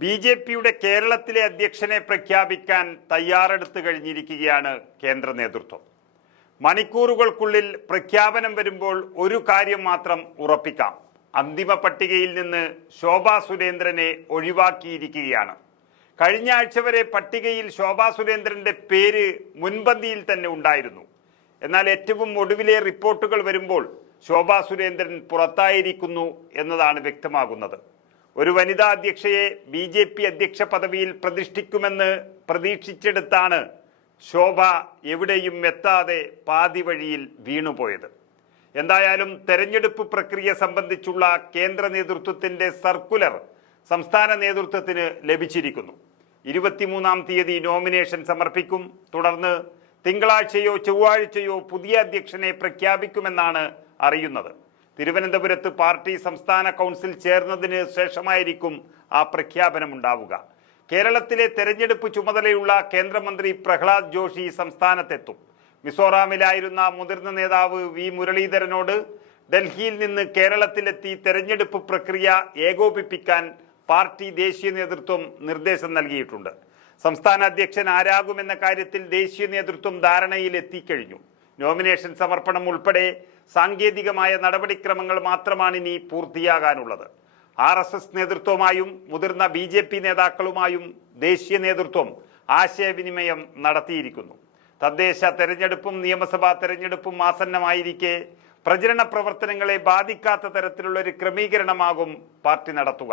ബി.ജെ.പിയുടെ കേരളത്തിലെ അധ്യക്ഷനെ പ്രഖ്യാപിക്കാൻ തയ്യാറെടുത്തു കഴിഞ്ഞിരിക്കുകയാണ് കേന്ദ്ര നേതൃത്വം. മണിക്കൂറുകൾക്കുള്ളിൽ പ്രഖ്യാപനം വരുമ്പോൾ ഒരു കാര്യം മാത്രം ഉറപ്പിക്കാം: അന്തിമ പട്ടികയിൽ നിന്ന് ശോഭാ സുരേന്ദ്രനെ ഒഴിവാക്കിയിരിക്കുകയാണ്. കഴിഞ്ഞ ആഴ്ച വരെ പട്ടികയിൽ ശോഭാ സുരേന്ദ്രന്റെ പേര് മുൻപന്തിയിൽ തന്നെ ഉണ്ടായിരുന്നു. എന്നാൽ ഏറ്റവും ഒടുവിലെ റിപ്പോർട്ടുകൾ വരുമ്പോൾ ശോഭാ സുരേന്ദ്രൻ പുറത്തായിരിക്കുന്നു എന്നതാണ് വ്യക്തമാകുന്നത്. ഒരു വനിതാ അധ്യക്ഷയെ ബി.ജെ.പി. അധ്യക്ഷ പദവിയിൽ പ്രതിഷ്ഠിക്കുമെന്ന് പ്രതീക്ഷിച്ചെടുത്താണ് ശോഭ എവിടെയും എത്താതെ പാതി വഴിയിൽ വീണുപോയത്. എന്തായാലും തെരഞ്ഞെടുപ്പ് പ്രക്രിയ സംബന്ധിച്ചുള്ള കേന്ദ്ര നേതൃത്വത്തിന്റെ സർക്കുലർ സംസ്ഥാന നേതൃത്വത്തിന് ലഭിച്ചിരിക്കുന്നു. 23-ാം തീയതി നോമിനേഷൻ സമർപ്പിക്കും. തുടർന്ന് തിങ്കളാഴ്ചയോ ചൊവ്വാഴ്ചയോ പുതിയ അധ്യക്ഷനെ പ്രഖ്യാപിക്കുമെന്നാണ് അറിയുന്നത്. തിരുവനന്തപുരത്ത് പാർട്ടി സംസ്ഥാന കൗൺസിൽ ചേർന്നതിന് ശേഷമായിരിക്കും ആ പ്രഖ്യാപനമുണ്ടാവുക. കേരളത്തിലെ തെരഞ്ഞെടുപ്പ് ചുമതലയുള്ള കേന്ദ്രമന്ത്രി പ്രഹ്ലാദ് ജോഷി സംസ്ഥാനത്തെത്തും. മിസോറാമിലായിരുന്ന മുതിർന്ന നേതാവ് വി മുരളീധരനോട് ഡൽഹിയിൽ നിന്ന് കേരളത്തിലെത്തി തെരഞ്ഞെടുപ്പ് പ്രക്രിയ ഏകോപിപ്പിക്കാൻ പാർട്ടി ദേശീയ നേതൃത്വം നിർദ്ദേശം നൽകിയിട്ടുണ്ട്. സംസ്ഥാന അധ്യക്ഷൻ ആരാകുമെന്ന കാര്യത്തിൽ ദേശീയ നേതൃത്വം ധാരണയിൽ എത്തിക്കഴിഞ്ഞു. നോമിനേഷൻ സമർപ്പണം ഉൾപ്പെടെ സാങ്കേതികമായ നടപടിക്രമങ്ങൾ മാത്രമാണ് ഇനി പൂർത്തിയാകാനുള്ളത്. RSS നേതൃത്വവുമായും മുതിർന്ന ബി.ജെ.പി. നേതാക്കളുമായും ദേശീയ നേതൃത്വം ആശയവിനിമയം നടത്തിയിരിക്കുന്നു. തദ്ദേശ തെരഞ്ഞെടുപ്പും നിയമസഭാ തെരഞ്ഞെടുപ്പും ആസന്നമായിരിക്കെ പ്രചരണ പ്രവർത്തനങ്ങളെ ബാധിക്കാത്ത തരത്തിലുള്ള ഒരു ക്രമീകരണമാകും പാർട്ടി നടത്തുക.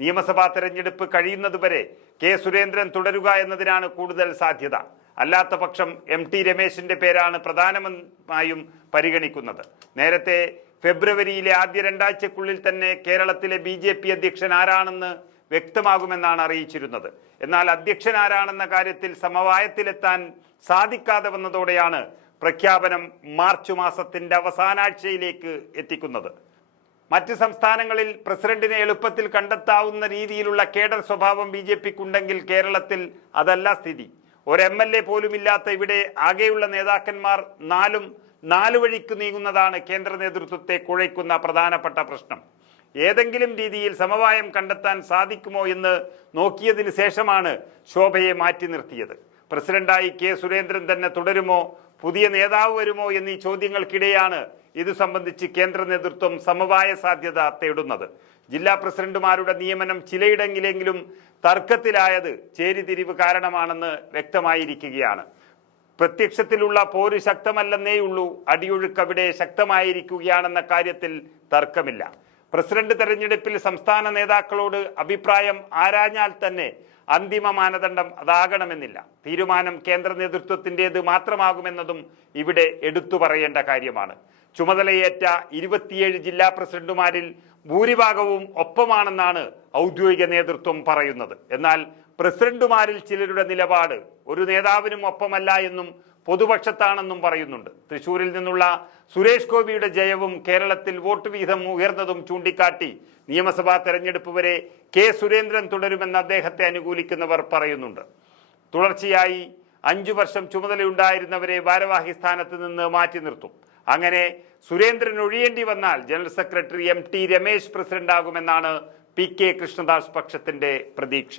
നിയമസഭാ തെരഞ്ഞെടുപ്പ് കഴിയുന്നതുവരെ കെ സുരേന്ദ്രൻ തുടരുക എന്നതിനാണ് കൂടുതൽ സാധ്യത. അല്ലാത്ത പക്ഷം MT രമേശിന്റെ പേരാണ് പ്രധാനമായും പരിഗണിക്കുന്നത്. നേരത്തെ ഫെബ്രുവരിയിലെ ആദ്യ രണ്ടാഴ്ചക്കുള്ളിൽ തന്നെ കേരളത്തിലെ ബി.ജെ.പി. അധ്യക്ഷൻ ആരാണെന്ന് വ്യക്തമാകുമെന്നാണ് അറിയിച്ചിരുന്നത്. എന്നാൽ അധ്യക്ഷൻ ആരാണെന്ന കാര്യത്തിൽ സമവായത്തിലെത്താൻ സാധിക്കാതെ വന്നതോടെയാണ് പ്രഖ്യാപനം മാർച്ച് മാസത്തിന്റെ അവസാനാഴ്ചയിലേക്ക് എത്തിക്കുന്നത്. മറ്റ് സംസ്ഥാനങ്ങളിൽ പ്രസിഡന്റിനെ എളുപ്പത്തിൽ കണ്ടെത്താവുന്ന രീതിയിലുള്ള കേഡർ സ്വഭാവം ബി.ജെ.പിക്കുണ്ടെങ്കിൽ കേരളത്തിൽ അതല്ല സ്ഥിതി. ഒരു MLA പോലുമില്ലാത്ത ഇവിടെ ആകെയുള്ള നേതാക്കന്മാർ നാലു വഴിക്ക് നീങ്ങുന്നതാണ് കേന്ദ്ര നേതൃത്വത്തെ കുഴയ്ക്കുന്ന പ്രധാനപ്പെട്ട പ്രശ്നം. ഏതെങ്കിലും രീതിയിൽ സമവായം കണ്ടെത്താൻ സാധിക്കുമോ എന്ന് നോക്കിയതിന് ശേഷമാണ് ശോഭയെ മാറ്റി നിർത്തിയത്. പ്രസിഡന്റായി കെ സുരേന്ദ്രൻ തന്നെ തുടരുമോ, പുതിയ നേതാവ് വരുമോ എന്നീ ചോദ്യങ്ങൾക്കിടെയാണ് ഇത് സംബന്ധിച്ച് കേന്ദ്ര നേതൃത്വം സമവായ സാധ്യത തേടുന്നത്. ജില്ലാ പ്രസിഡന്റുമാരുടെ നിയമനം ചിലയിടങ്ങളിലെങ്കിലും തർക്കത്തിലായത് ചേരിതിരിവ് കാരണമാണെന്ന് വ്യക്തമായിരിക്കുകയാണ്. പ്രത്യക്ഷത്തിലുള്ള പോര് ശക്തമല്ലെന്നേയുള്ളൂ, അടിയൊഴുക്ക് അവിടെ ശക്തമായിരിക്കുകയാണെന്ന കാര്യത്തിൽ തർക്കമില്ല. പ്രസിഡന്റ് തെരഞ്ഞെടുപ്പിൽ സംസ്ഥാന നേതാക്കളോട് അഭിപ്രായം ആരാഞ്ഞാൽ തന്നെ അന്തിമ മാനദണ്ഡം അതാകണമെന്നില്ല. തീരുമാനം കേന്ദ്ര നേതൃത്വത്തിൻ്റെത് മാത്രമാകുമെന്നതും ഇവിടെ എടുത്തു പറയേണ്ട കാര്യമാണ്. ചുമതലയേറ്റ 27 ജില്ലാ പ്രസിഡന്റുമാരിൽ ഭൂരിഭാഗവും ഒപ്പമാണെന്നാണ് ഔദ്യോഗിക നേതൃത്വം പറയുന്നത്. എന്നാൽ പ്രസിഡന്റുമാരിൽ ചിലരുടെ നിലപാട് ഒരു നേതാവിനും ഒപ്പമല്ല എന്നും പൊതുപക്ഷത്താണെന്നും പറയുന്നുണ്ട്. തൃശൂരിൽ നിന്നുള്ള സുരേഷ് ഗോപിയുടെ ജയവും കേരളത്തിൽ വോട്ട് വീതം ഉയർന്നതും ചൂണ്ടിക്കാട്ടി നിയമസഭാ തെരഞ്ഞെടുപ്പ് വരെ കെ സുരേന്ദ്രൻ തുടരുമെന്ന് അദ്ദേഹത്തെ അനുകൂലിക്കുന്നവർ പറയുന്നുണ്ട്. തുടർച്ചയായി 5 വർഷം ചുമതലയുണ്ടായിരുന്നവരെ ഭാരവാഹി സ്ഥാനത്ത് നിന്ന് മാറ്റി നിർത്തും. അങ്ങനെ സുരേന്ദ്രൻ ഒഴിയേണ്ടി വന്നാൽ ജനറൽ സെക്രട്ടറി MT രമേശ് പ്രസിഡന്റാകുമെന്നാണ് PK കൃഷ്ണദാസ് പക്ഷത്തിന്റെ പ്രതീക്ഷ.